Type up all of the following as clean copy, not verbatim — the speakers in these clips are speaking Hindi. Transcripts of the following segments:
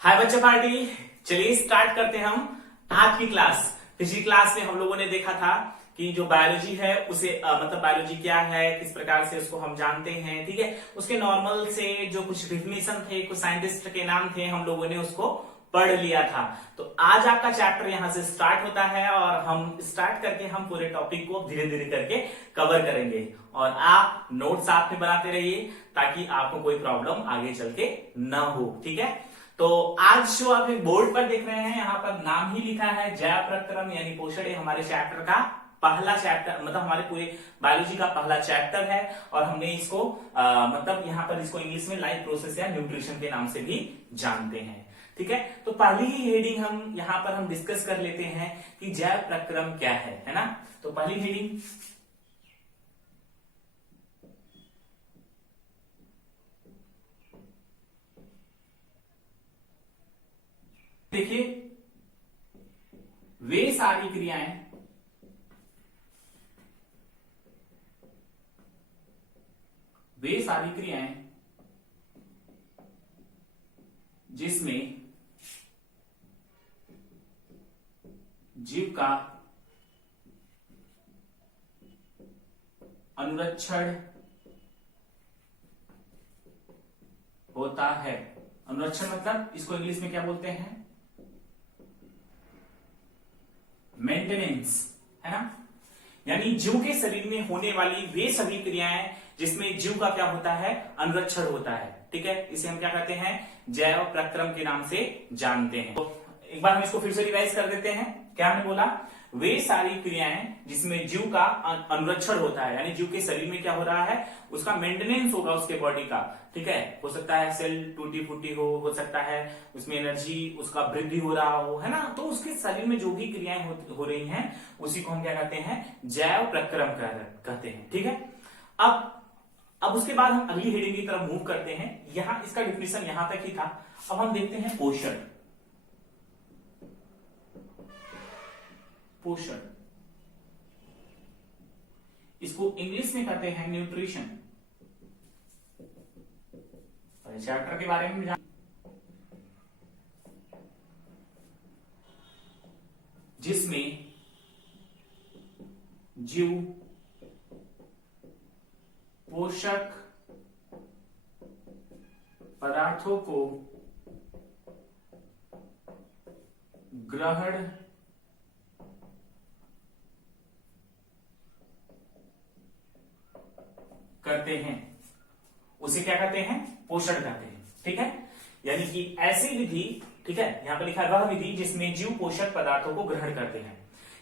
हाय बच्चा पार्टी। चलिए स्टार्ट करते हैं हम आज की क्लास। पिछली क्लास में हम लोगों ने देखा था कि जो बायोलॉजी है उसे मतलब बायोलॉजी क्या है, किस प्रकार से उसको हम जानते हैं, ठीक है। उसके नॉर्मल से जो कुछ डिफिनेशन थे, कुछ साइंटिस्ट के नाम थे, हम लोगों ने उसको पढ़ लिया था। तो आज आपका चैप्टर यहां से स्टार्ट होता है और हम स्टार्ट करके हम पूरे टॉपिक को धीरे धीरे करके कवर करेंगे। और आप नोट साथ में बनाते रहिए ताकि आपको कोई प्रॉब्लम आगे चल के न हो, ठीक है। तो आज जो आप एक बोर्ड पर देख रहे हैं, यहाँ पर नाम ही लिखा है जैव प्रक्रम यानी पोषण। हमारे चैप्टर का पहला चैप्टर, मतलब हमारे पूरे बायोलॉजी का पहला चैप्टर है। और हमने इसको मतलब यहाँ पर इसको इंग्लिश में लाइफ प्रोसेस या न्यूट्रिशन के नाम से भी जानते हैं, ठीक है। तो पहली ही हेडिंग हम यहाँ पर हम डिस्कस कर लेते हैं कि जैव प्रक्रम क्या है ना। तो पहली हेडिंग देखिए, वे सारी क्रियाएं जिसमें जीव का अनुरक्षण होता है। अनुरक्षण मतलब इसको इंग्लिश में क्या बोलते हैं? मेंटेनेंस, है ना। यानी जीव के शरीर में होने वाली वे सभी क्रियाएं जिसमें जीव का क्या होता है? अनुरक्षण होता है, ठीक है। इसे हम क्या कहते हैं? जैव प्रक्रम के नाम से जानते हैं। तो एक बार हम इसको फिर से रिवाइज कर देते हैं। क्या हमने बोला? वे सारी क्रियाएं जिसमें जीव का अनुरक्षण होता है, यानी जीव के शरीर में क्या हो रहा है? उसका मेंटेनेंस होगा उसके बॉडी का, ठीक है। हो सकता है सेल टूटी फूटी हो सकता है उसमें एनर्जी उसका वृद्धि हो रहा हो, है ना। तो उसके शरीर में जो भी क्रियाएं हो रही हैं उसी को हम क्या कहते हैं? जैव प्रक्रम कहते हैं, ठीक है। अब उसके बाद हम अगली हेडिंग की तरफ मूव करते हैं। यहां इसका डिफिनेशन यहां तक ही था। अब हम देखते हैं पोषण। पोषण इसको इंग्लिश में कहते हैं न्यूट्रिशन। चैप्टर के बारे में जान, जिसमें जीव पोषक पदार्थों को ग्रहण करते हैं, उसे क्या कहते हैं? पोषण कहते हैं, ठीक है। यानी कि ऐसी विधि, ठीक है, यहां पर लिखा है वह विधि जिसमें जीव पोषक पदार्थों को ग्रहण करते हैं।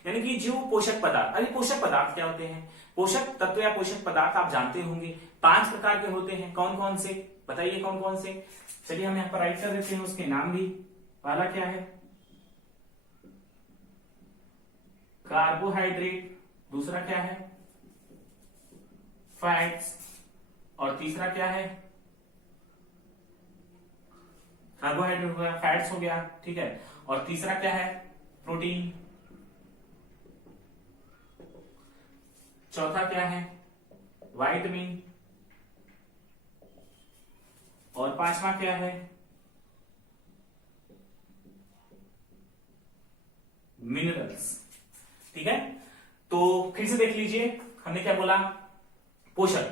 यानी कि जीव पोषक पदार्थ, अरे पोषक पदार्थ क्या होते हैं? पोषक तत्व या पोषक पदार्थ आप जानते होंगे 5 प्रकार के होते हैं। कौन कौन से बताइए? कौन कौन से? चलिए हम यहां पर राइट कर देते हैं उसके नाम भी। पहला क्या है? कार्बोहाइड्रेट। दूसरा क्या है? फैट्स। और तीसरा क्या है? कार्बोहाइड्रेट हो गया, फैट्स हो गया, ठीक है। और तीसरा क्या है? प्रोटीन। चौथा क्या है? विटामिन। और पांचवा क्या है? मिनरल्स, ठीक है। तो फिर से देख लीजिए, हमने क्या बोला? पोषण,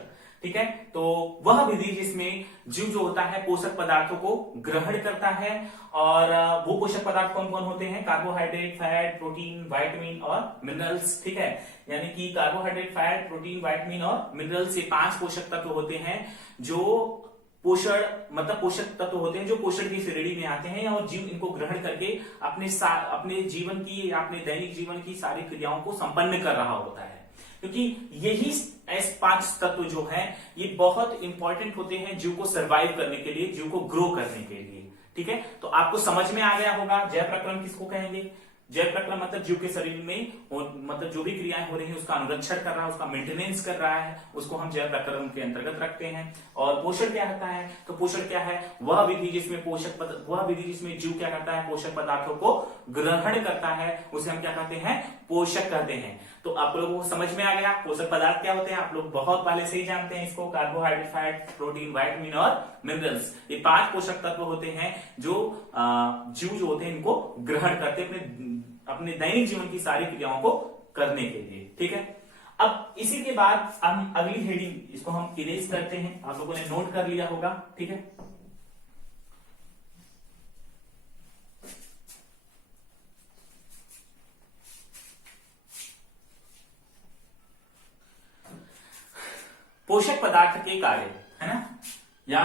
ठीक है। तो वह विधि जिसमें जीव जो होता है पोषक पदार्थों को ग्रहण करता है। और वो पोषक पदार्थ कौन कौन होते हैं? कार्बोहाइड्रेट, फैट, प्रोटीन, विटामिन और मिनरल्स, ठीक है। यानी कि कार्बोहाइड्रेट, फैट, प्रोटीन, विटामिन और मिनरल्स, ये 5 पोषक तत्व होते हैं जो पोषण मतलब पोषक तत्व होते हैं जो पोषण की श्रेणी में आते हैं। और जीव इनको ग्रहण करके अपने जीवन की, अपने दैनिक जीवन की सारी क्रियाओं को संपन्न कर रहा होता है। क्योंकि यही ऐसे 5 तत्व जो हैं ये बहुत इंपॉर्टेंट होते हैं जीव को सरवाइव करने के लिए, जीव को ग्रो करने के लिए, ठीक है। तो आपको समझ में आ गया होगा जैव प्रक्रम किसको कहेंगे? जैव प्रक्रम मतलब जीव के शरीर में मतलब जो भी क्रियाएं हो रही है उसका अनुरक्षण कर रहा है, उसका मेंटेनेंस कर रहा है, उसको हम जैव प्रक्रम के अंतर्गत रखते हैं। और पोषण क्या होता है? तो पोषण क्या है? वह विधि जिसमें जीव क्या करता है? पोषक पदार्थों को ग्रहण करता है, उसे हम क्या कहते हैं? पोषक कहते हैं। तो आप लोगों को समझ में आ गया पोषक पदार्थ क्या होते हैं, आप लोग बहुत पहले से ही जानते हैं इसको, कार्बोहाइड्रेट, फैट, प्रोटीन, विटामिन और मिनरल्स, ये 5 पोषक तत्व होते हैं जो जीव जो होते हैं इनको ग्रहण करते अपने दैनिक जीवन की सारी क्रियाओं को करने के लिए। ठीक है, अब इसी के बाद हम अगली हेडिंग इसको हम इरेज करते हैं, आप लोगों ने नोट कर लिया होगा। ठीक है, पोषक पदार्थ के कार्य, है ना, या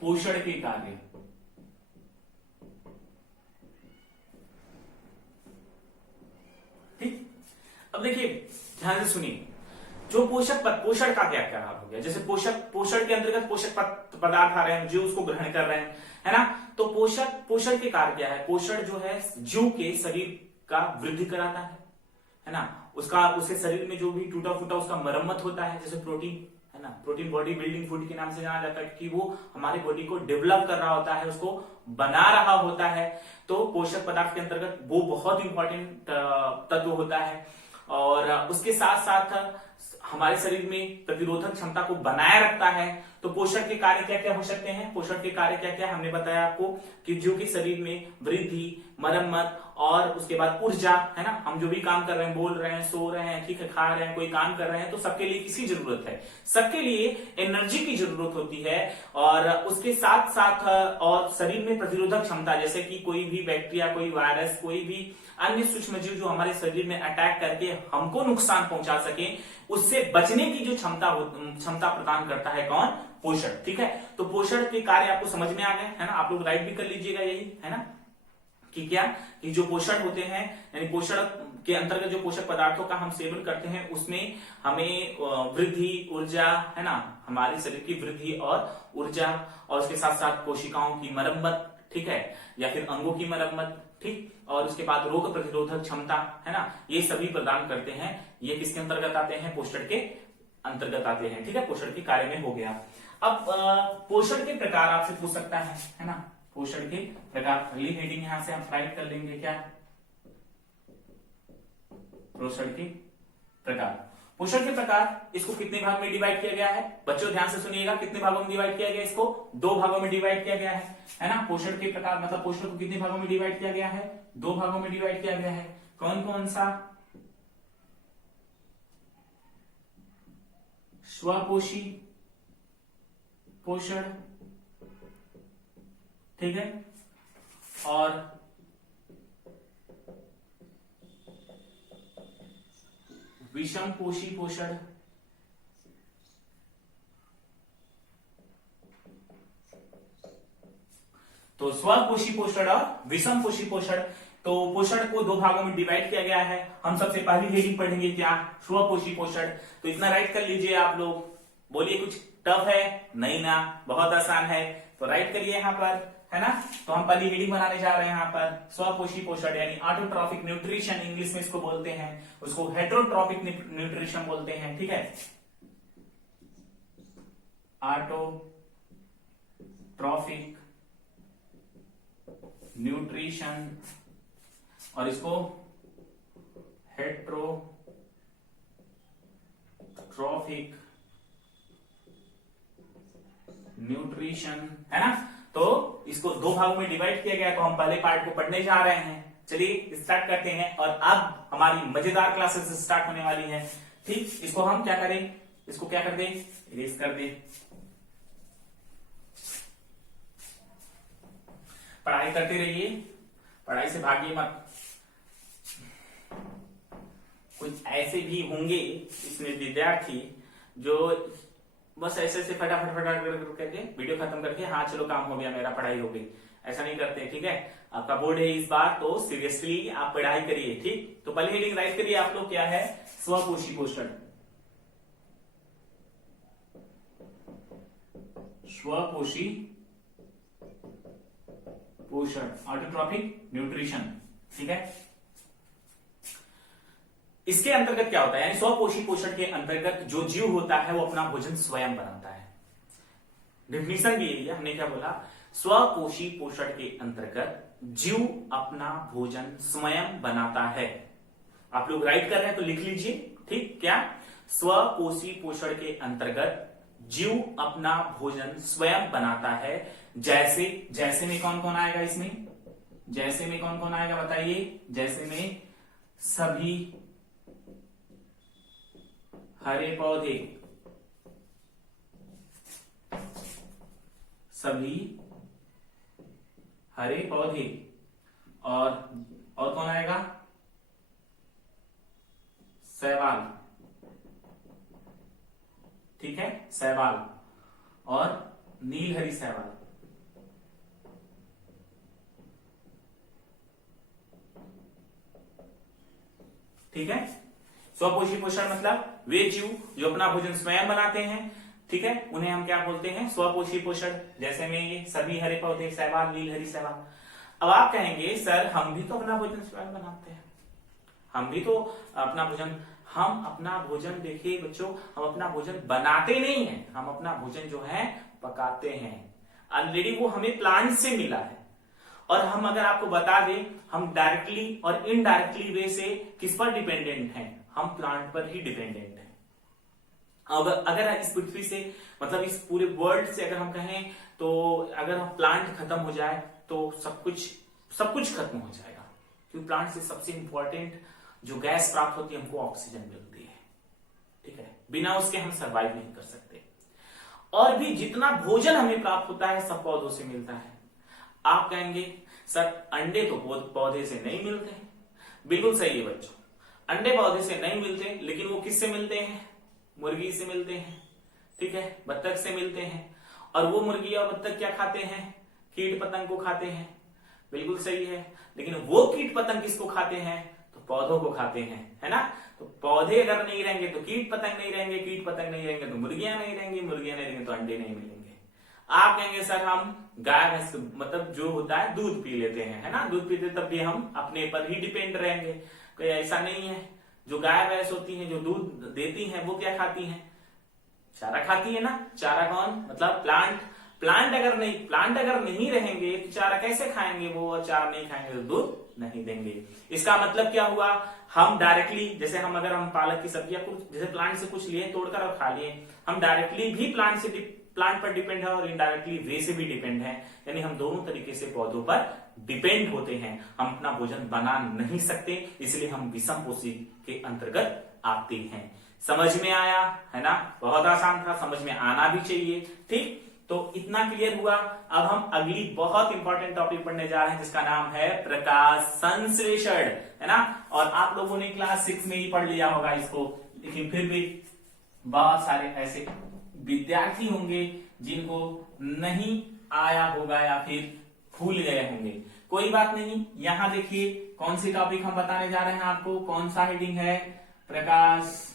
पोषण के कार्य। ठीक, अब देखिए ध्यान से सुनिए, जो पोषण का क्या क्या हो गया, जैसे पोषण के अंतर्गत पोषक पदार्थ आ रहे हैं जो उसको ग्रहण कर रहे हैं, है ना, तो पोषण के कार्य क्या है, पोषण जो है जीव के शरीर का वृद्धि कराता है ना, उसके शरीर में जो भी टूटा फूटा उसका मरम्मत होता है, जैसे प्रोटीन, है ना, प्रोटीन बॉडी बिल्डिंग फूड के नाम से जाना जाता है कि वो हमारी बॉडी को डेवलप कर रहा होता है, उसको बना रहा होता है। तो पोषक पदार्थ के अंतर्गत वो बहुत इंपॉर्टेंट तत्व होता है, और उसके साथ साथ हमारे शरीर में प्रतिरोधक क्षमता को बनाए रखता है। तो पोषण के कार्य क्या क्या हो सकते हैं, पोषण के कार्य क्या क्या हमने बताया आपको कि जो कि शरीर में वृद्धि, मरम्मत और उसके बाद ऊर्जा, है ना, हम जो भी काम कर रहे हैं, बोल रहे हैं, सो रहे हैं, ठीक है, खा रहे हैं, कोई काम कर रहे हैं, तो सबके लिए किसी जरूरत है, सबके लिए एनर्जी की जरूरत होती है। और उसके साथ साथ और शरीर में प्रतिरोधक क्षमता, जैसे कि कोई भी बैक्टीरिया, कोई वायरस, कोई भी अन्य सूक्ष्म जीव जो हमारे शरीर में अटैक करके हमको नुकसान पहुंचा सके, उससे बचने की जो क्षमता प्रदान करता है कौन, पोषण। ठीक है, तो पोषण के कार्य आपको समझ में आ गए, है ना, आप लोग राइट भी कर लीजिएगा यही, है ना, कि क्या कि जो पोषण होते हैं, यानी पोषण के अंतर्गत जो पोषक पदार्थों का हम सेवन करते हैं उसमें हमें वृद्धि, ऊर्जा, है ना, हमारे शरीर की वृद्धि और ऊर्जा, और उसके साथ साथ कोशिकाओं की मरम्मत, ठीक है, या फिर अंगों की मरम्मत, ठीक, और उसके बाद रोग प्रतिरोधक क्षमता, है ना, ये सभी प्रदान करते हैं। ये किसके अंतर्गत आते हैं, पोषण के अंतर्गत आते हैं। ठीक है, पोषण के कार्य में हो गया। अब पोषण के प्रकार आपसे पूछ सकता है ना, पोषण के प्रकार, अगली हेडिंग यहां से हम राइट कर लेंगे, क्या, पोषण के प्रकार। पोषण के प्रकार, इसको कितने भाग में डिवाइड किया गया है, बच्चों ध्यान से सुनिएगा, कितने भागों में डिवाइड किया गया, इसको 2 भागों में डिवाइड किया गया है ना। पोषण के प्रकार मतलब पोषण को कितने भागों में डिवाइड किया गया है, 2 भागों में डिवाइड किया गया है। कौन कौन सा, स्वपोषी पोषण, ठीक है, और विषम पोषी पोषण, तो स्वपोषी पोषण और विषम पोषी पोषण। तो पोषण को 2 भागों में डिवाइड किया गया है। हम सबसे पहली हेडिंग पढ़ेंगे क्या, स्वपोषी पोषण। तो इतना राइट कर लीजिए आप लोग, बोलिए कुछ टफ है नहीं ना, बहुत आसान है, तो राइट करिए यहां पर, है ना। तो हम पहली हेडिंग बनाने जा रहे हैं यहाँ पर, स्वपोषी पोषण यानी ऑटोट्रॉफिक न्यूट्रिशन इंग्लिश में इसको बोलते हैं, उसको हेटेरोट्रॉफिक न्यूट्रिशन बोलते हैं, ठीक है, ऑटोट्रॉफिक न्यूट्रिशन, और इसको हेटेरोट्रॉफिक न्यूट्रिशन, है ना। तो इसको 2 भागों में डिवाइड किया गया, तो हम पहले पार्ट को पढ़ने जा रहे हैं। चलिए स्टार्ट करते हैं, और अब हमारी मजेदार क्लासेस स्टार्ट होने वाली हैं। ठीक, इसको हम क्या करें, इसको क्या कर दें, इरेज कर दें। पढ़ाई करते रहिए, पढ़ाई से भागिए मत। कुछ ऐसे भी होंगे इसमें विद्यार्थी जो बस ऐसे ऐसे फटाफट करके वीडियो खत्म करके, हाँ चलो काम हो गया मेरा, पढ़ाई हो गई, ऐसा नहीं करते। ठीक है, आपका बोर्ड है इस बार, तो सीरियसली आप पढ़ाई करिए। ठीक, तो पहले हेडिंग राइट करिए आप लोग, क्या है, स्वपोषी पोषण। स्वपोषी पोषण, ऑटोट्रॉफिक न्यूट्रिशन, ठीक है। इसके अंतर्गत क्या होता है, यानी स्वपोषी पोषण के अंतर्गत जो जीव होता है वो अपना भोजन स्वयं बनाता है। डेफिनेशन भी यही है, हमने क्या बोला, स्वपोषी पोषण के अंतर्गत जीव अपना भोजन स्वयं बनाता है। आप लोग राइट कर रहे हैं तो लिख लीजिए। ठीक, क्या? स्वपोषी पोषण के अंतर्गत जीव अपना भोजन स्वयं बनाता है। जैसे, जैसे में कौन कौन आएगा इसमें? जैसे में कौन कौन आएगा बताइए? जैसे में सभी हरे पौधे, सभी हरे पौधे, और कौन आएगा? शैवाल। ठीक है, शैवाल और नीलहरी शैवाल। ठीक है, स्वपोषी पोषण मतलब वे जीव जो अपना भोजन स्वयं बनाते हैं। ठीक है, उन्हें हम क्या बोलते हैं? स्वपोषी पोषण। जैसे में ये सभी हरे पौधे, शैवाल, नीलहरी शैवाल। अब आप कहेंगे सर हम भी तो अपना भोजन स्वयं बनाते हैं, हम भी तो अपना भोजन, हम अपना भोजन, देखिए बच्चों, हम अपना भोजन बनाते नहीं हैं, हम अपना भोजन जो है पकाते हैं। ऑलरेडी वो हमें प्लांट से मिला है। और हम अगर आपको बता दें, हम डायरेक्टली और इनडायरेक्टली वे से किस पर डिपेंडेंट हैं? हम प्लांट पर ही डिपेंडेंट हैं। अगर इस पृथ्वी से, मतलब इस पूरे वर्ल्ड से अगर हम कहें तो अगर हम प्लांट खत्म हो जाए तो सब कुछ खत्म हो जाएगा। क्योंकि प्लांट से सबसे इंपॉर्टेंट जो गैस प्राप्त होती है, हमको ऑक्सीजन मिलती है। ठीक है, बिना उसके हम सर्वाइव नहीं कर सकते। और भी जितना भोजन हमें प्राप्त होता है सब पौधों से मिलता है। आप कहेंगे सर अंडे तो पौधे से नहीं मिलते। बिल्कुल सही है बच्चों, अंडे पौधे से नहीं मिलते, लेकिन वो किससे मिलते हैं? मुर्गी से मिलते हैं। ठीक है, बत्तख से मिलते हैं। और वो मुर्गी और बत्तख क्या खाते हैं? कीट पतंग को खाते हैं। बिल्कुल सही है, लेकिन वो कीट पतंग किसको खाते हैं? तो पौधों को खाते हैं, है ना। तो पौधे अगर नहीं रहेंगे तो कीट पतंग नहीं रहेंगे, कीट पतंग नहीं रहेंगे तो मुर्गियां नहीं रहेंगी, मुर्गियां नहीं रहेंगे तो अंडे नहीं मिलेंगे। आप कहेंगे सर हम गाय भैंस मतलब जो होता है दूध पी लेते हैं, है ना, दूध पीते तब भी हम अपने पर ही डिपेंड रहेंगे। कोई ऐसा नहीं है। जो गाय भैंस होती हैं, जो दूध देती हैं, वो क्या खाती हैं? चारा खाती है ना। चारा कौन? मतलब प्लांट। प्लांट अगर नहीं रहेंगे तो चारा कैसे खाएंगे वो? और चारा नहीं खाएंगे तो दूध नहीं देंगे। इसका मतलब क्या हुआ? हम डायरेक्टली, जैसे अगर हम पालक की सब्जी या कुछ जैसे प्लांट से कुछ लिए तोड़कर और खा लिए, हम डायरेक्टली भी प्लांट पर डिपेंड है और इनडायरेक्टली वे से भी डिपेंड है। यानी हम दोनों तरीके से पौधों पर डिपेंड होते हैं। हम अपना भोजन बना नहीं सकते, इसलिए हम विषम पोषी के अंतर्गत आते हैं। समझ में आया, है ना? बहुत आसान था, समझ में आना भी चाहिए। ठीक, तो इतना क्लियर हुआ। अब हम अगली बहुत इंपॉर्टेंट टॉपिक पढ़ने जा रहे हैं जिसका नाम है प्रकाश संश्लेषण, है ना। और आप लोगों ने क्लास 6 में ही पढ़ लिया होगा इसको, लेकिन फिर भी बहुत सारे ऐसे विद्यार्थी होंगे जिनको नहीं आया होगा या फिर भूल गए होंगे। कोई बात नहीं, यहां देखिए कौन सी टॉपिक हम बताने जा रहे हैं आपको। कौन सा हेडिंग है? प्रकाश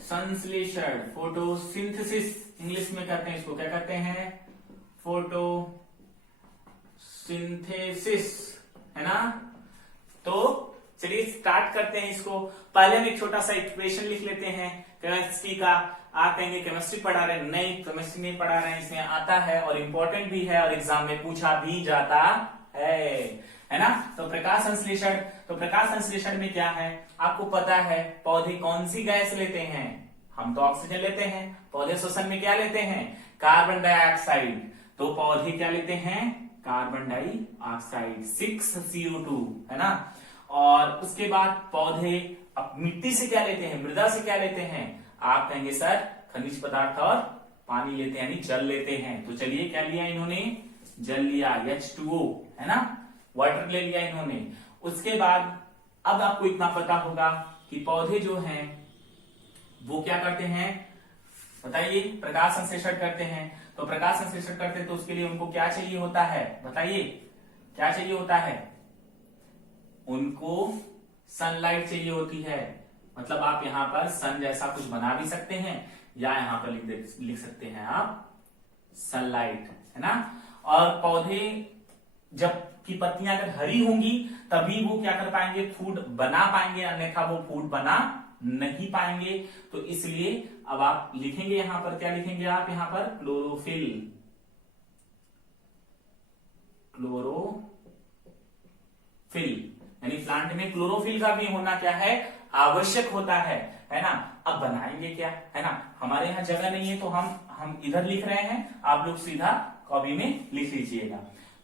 संश्लेषण, फोटोसिंथेसिस इंग्लिश में करते हैं इसको। क्या करते हैं? फोटोसिंथेसिस, है ना। तो चलिए स्टार्ट करते हैं इसको। पहले हम एक छोटा सा इक्वेशन लिख लेते हैं केमिस्ट्री का। आप कहेंगे केमिस्ट्री पढ़ा रहे हैं? नहीं, केमिस्ट्री नहीं पढ़ा रहे हैं, इसमें आता है और इंपॉर्टेंट भी है और एग्जाम में पूछा भी जाता है ना। तो प्रकाश संश्लेषण, तो प्रकाश संश्लेषण में क्या है? आपको पता है पौधे कौन सी गैस लेते हैं? हम तो ऑक्सीजन लेते हैं। पौधे श्वसन में क्या लेते हैं? Carbon dioxide. तो पौधे क्या लेते हैं? कार्बन डाइऑक्साइड 6CO2, है ना। और उसके बाद पौधे अब मिट्टी से क्या लेते हैं? मृदा से क्या लेते हैं? आप कहेंगे सर खनिज पदार्थ और पानी लेते हैं, यानी जल लेते हैं। तो चलिए क्या लिया इन्होंने? जल लिया, H2O, है ना, वाटर ले लिया इन्होंने। उसके बाद अब आपको इतना पता होगा कि पौधे जो हैं वो क्या करते हैं? बताइए, प्रकाश संश्लेषण करते हैं। तो प्रकाश संश्लेषण करते हैं तो उसके लिए उनको क्या चाहिए होता है? बताइए क्या चाहिए होता है? उनको सनलाइट चाहिए होती है। मतलब आप यहां पर सन जैसा कुछ बना भी सकते हैं या यहां पर लिख सकते हैं आप सनलाइट, है ना। और पौधे जब की पत्तियां अगर हरी होंगी तभी वो क्या कर पाएंगे? फूड बना पाएंगे, अन्यथा वो फूड बना नहीं पाएंगे। तो इसलिए अब आप लिखेंगे यहां पर, क्या लिखेंगे आप यहां पर? क्लोरोफिल, क्लोरोफिल, यानी प्लांट में क्लोरोफिल का भी होना क्या है, आवश्यक होता है ना। अब बनाएंगे क्या, है ना, हमारे यहाँ जगह नहीं है तो हम इधर लिख रहे हैं, आप लोग सीधा कॉपी में लिख लीजिएगा।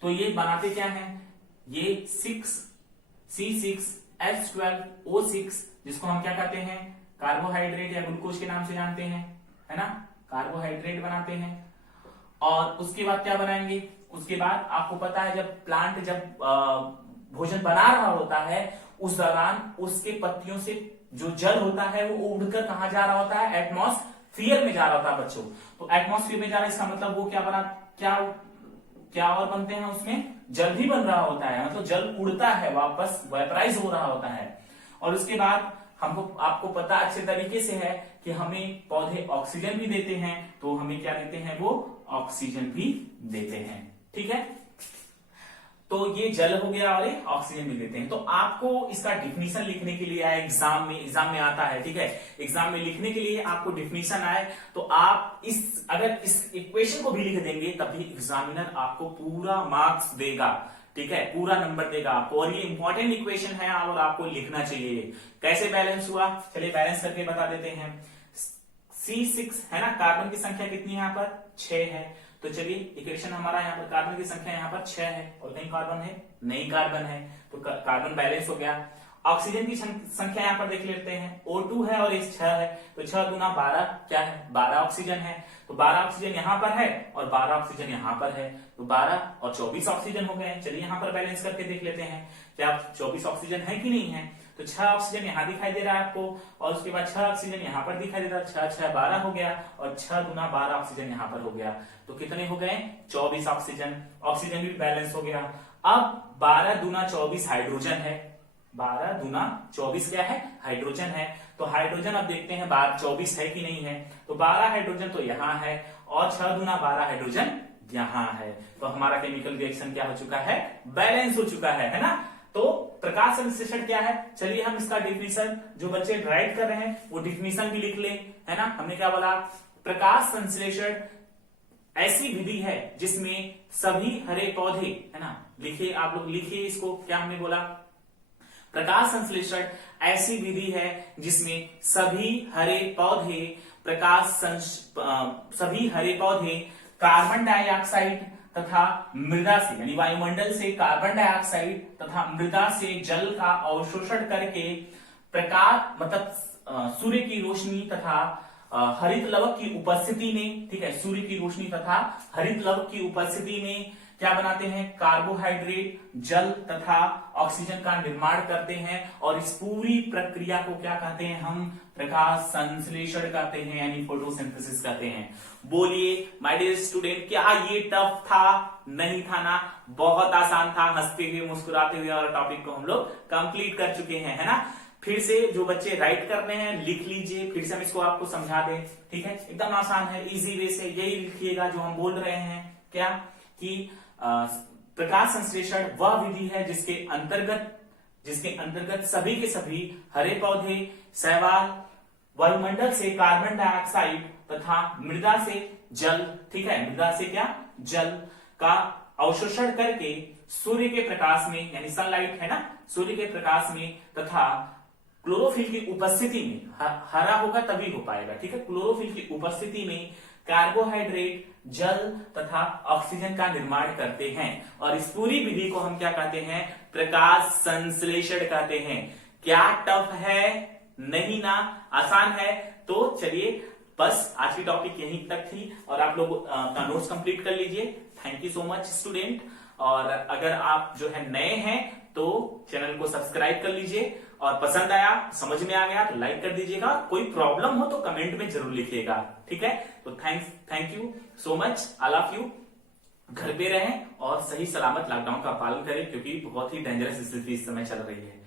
तो ये बनाते क्या है, ये 6C6H12O6 जिसको हम क्या कहते हैं, कार्बोहाइड्रेट या ग्लूकोज के नाम से जानते हैं, है ना, कार्बोहाइड्रेट बनाते हैं। और उसके बाद क्या बनाएंगे, उसके बाद आपको पता है जब प्लांट भोजन बना रहा होता है उस दौरान उसके पत्तियों से जो जल होता है वो उड़कर कहां जा रहा होता है, एटमॉस्फियर में जा रहा होता है बच्चों। तो एटमॉस्फियर में जा रहा है इसका मतलब वो क्या और बनते हैं, उसमें जल भी बन रहा होता है, मतलब जल उड़ता है, वापस वेपराइज हो रहा होता है। और उसके बाद आपको पता अच्छे तरीके से है कि हमें पौधे ऑक्सीजन भी देते हैं, तो हमें क्या देते हैं, वो ऑक्सीजन भी देते हैं, ठीक है। तो ये जल हो गया और ये ऑक्सीजन भी देते हैं। तो आपको इसका डिफिनीशन लिखने के लिए आए एग्जाम में आता है, ठीक है, एग्जाम में लिखने के लिए आपको डिफिनीशन आए तो आप अगर इस इक्वेशन को भी लिख देंगे तभी एग्जामिनर आपको पूरा मार्क्स देगा, ठीक है, पूरा नंबर देगा आपको। और ये इंपॉर्टेंट इक्वेशन है और आपको लिखना चाहिए। कैसे बैलेंस हुआ, चलिए बैलेंस करके बता देते हैं। C6 है ना, कार्बन की संख्या कितनी है यहाँ पर, 6 है। तो चलिए इक्वेशन हमारा यहाँ पर कार्बन की संख्या यहाँ पर 6 है और नहीं कार्बन है, नहीं कार्बन है, तो कार्बन बैलेंस हो गया। ऑक्सीजन की संख्या यहाँ पर देख लेते हैं, O2 है और इस 6 है, तो 6 गुना 12 क्या है, 12 ऑक्सीजन है। तो 12 ऑक्सीजन यहाँ पर है और 12 ऑक्सीजन यहाँ पर है, तो 12 और 24 ऑक्सीजन हो गए। चलिए यहाँ पर बैलेंस करके देख लेते हैं क्या 24 ऑक्सीजन है कि नहीं है। तो 6 ऑक्सीजन यहाँ दिखाई दे रहा है आपको और उसके बाद 6 ऑक्सीजन यहाँ पर दिखाई दे रहा है, 6 12 हो गया और 6 गुना 12 ऑक्सीजन यहाँ पर हो गया, तो कितने हो गए, 24 ऑक्सीजन। ऑक्सीजन भी बैलेंस हो गया। अब 12 दूना 24 हाइड्रोजन है, 12 दूना 24 क्या है, हाइड्रोजन है। तो हाइड्रोजन अब देखते हैं 24 है कि नहीं है, तो 12 हाइड्रोजन तो यहाँ है और 6 दूना 12 हाइड्रोजन यहाँ है। तो हमारा केमिकल रिएक्शन क्या हो चुका है, बैलेंस हो चुका है ना। तो प्रकाश संश्लेषण क्या है, चलिए हम इसका डिफिनीशन जो बच्चे राइट कर रहे हैं वो डिफिनीशन भी लिख ले, है ना। हमने क्या बोला, प्रकाश संश्लेषण ऐसी विधि है जिसमें सभी हरे पौधे, है ना, लिखिए आप लोग, लिखिए इसको, क्या हमने बोला, प्रकाश संश्लेषण ऐसी विधि है जिसमें सभी हरे पौधे कार्बन डाइऑक्साइड तथा मृदा से यानी वायुमंडल से कार्बन डाइऑक्साइड तथा मृदा से जल का अवशोषण करके प्रकाश मतलब सूर्य की रोशनी तथा हरित लवक की उपस्थिति में, ठीक है, सूर्य की रोशनी तथा हरित लवक की उपस्थिति में क्या बनाते हैं, कार्बोहाइड्रेट, जल तथा ऑक्सीजन का निर्माण करते हैं। और इस पूरी प्रक्रिया को क्या कहते हैं, हम प्रकाश संश्लेषण कहते हैं यानी फोटोसिंथेसिस कहते हैं। बोलिए माय डियर स्टूडेंट, क्या ये टफ था, नहीं था ना, बहुत आसान था, हंसते हुए मुस्कुराते हुए और टॉपिक को हम लोग कंप्लीट कर चुके हैं, है ना। फिर से जो बच्चे राइट कर रहे हैं लिख लीजिए, फिर से हम इसको आपको समझा दें, ठीक है, एकदम आसान है, इजी वे से यही लिखिएगा जो हम बोल रहे हैं, क्या कि प्रकाश संश्लेषण वह विधि है जिसके अंतर्गत सभी के सभी हरे पौधे शैवाल वायुमंडल से कार्बन डाइऑक्साइड तथा मृदा से जल, ठीक है, मृदा से क्या, जल का अवशोषण करके सूर्य के प्रकाश में यानी सनलाइट, है ना, सूर्य के प्रकाश में तथा क्लोरोफिल की उपस्थिति में, हरा होगा तभी हो पाएगा, ठीक है, क्लोरोफिल की उपस्थिति में कार्बोहाइड्रेट, जल तथा ऑक्सीजन का निर्माण करते हैं। और इस पूरी विधि को हम क्या कहते हैं, प्रकाश संश्लेषण कहते हैं। क्या टफ है, नहीं ना, आसान है। तो चलिए बस आज की टॉपिक यहीं तक थी और आप लोग अपना नोट्स कंप्लीट कर लीजिए। Thank you so much student. और अगर आप जो है नए हैं तो चैनल को सब्सक्राइब कर लीजिए और पसंद आया, समझ में आ गया तो लाइक कर दीजिएगा। कोई प्रॉब्लम हो तो कमेंट में जरूर लिखिएगा, ठीक है। तो thank you so much, all of you. घर पे रहें और सही सलामत लॉकडाउन का पालन करें क्योंकि बहुत ही डेंजरस स्थिति इस समय चल रही है।